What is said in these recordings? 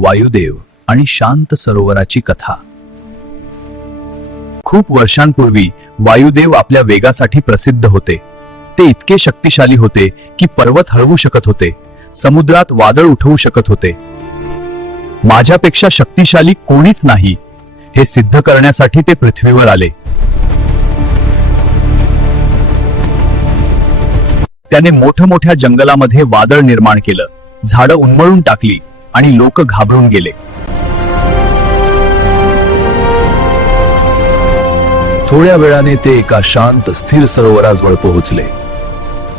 वायुदेव आणि शांत सरोवराची कथा. खूप वर्षांपूर्वी वायुदेव आपल्या वेगासाठी प्रसिद्ध होते. ते इतके शक्तिशाली होते की पर्वत हलवू शकत होते, समुद्रात वादळ उठवू शकत होते. माझ्यापेक्षा शक्तिशाली कोणीच नाही हे सिद्ध करण्यासाठी ते पृथ्वीवर आले. त्याने मोठमोठ्या जंगलामध्ये वादळ निर्माण केलं, झाडं उन्मळून टाकली आणि लोक घाबरून गेले. थोड्या वेळाने ते एका शांत स्थिर सरोवराजवळ पोहोचले.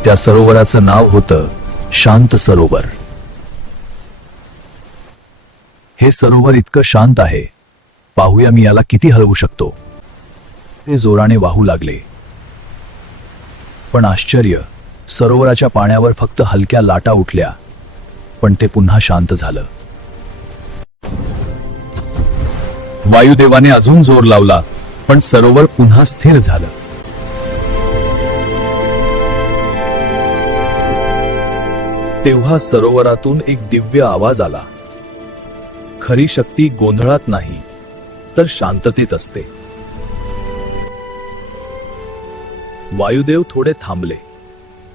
त्या सरोवराचं नाव होतं शांत सरोवर. हे सरोवर इतकं शांत आहे, पाहूया मी याला किती हलवू शकतो. ते जोराने वाहू लागले. पण आश्चर्य, सरोवराच्या पाण्यावर फक्त हलक्या लाटा उठल्या, पण ते पुन्हा शांत झालं. वायुदेवाने अजून जोर लावला, पण सरोवर पुन्हा स्थिर झालं. तेव्हा सरोवरातून एक दिव्य आवाज आला. खरी शक्ती गोंधळात नाही, तर शांततेत असते. वायुदेव थोडे थांबले.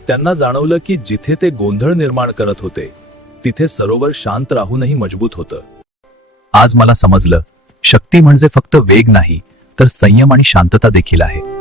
त्यांना जाणवलं की जिथे ते गोंधळ निर्माण करत होते, तिथे सरोवर शांत राहूनही मजबूत होतं. आज मला समजलं, शक्ती म्हणजे फक्त वेग नाही, तर संयम आणि शांतता देखील आहे.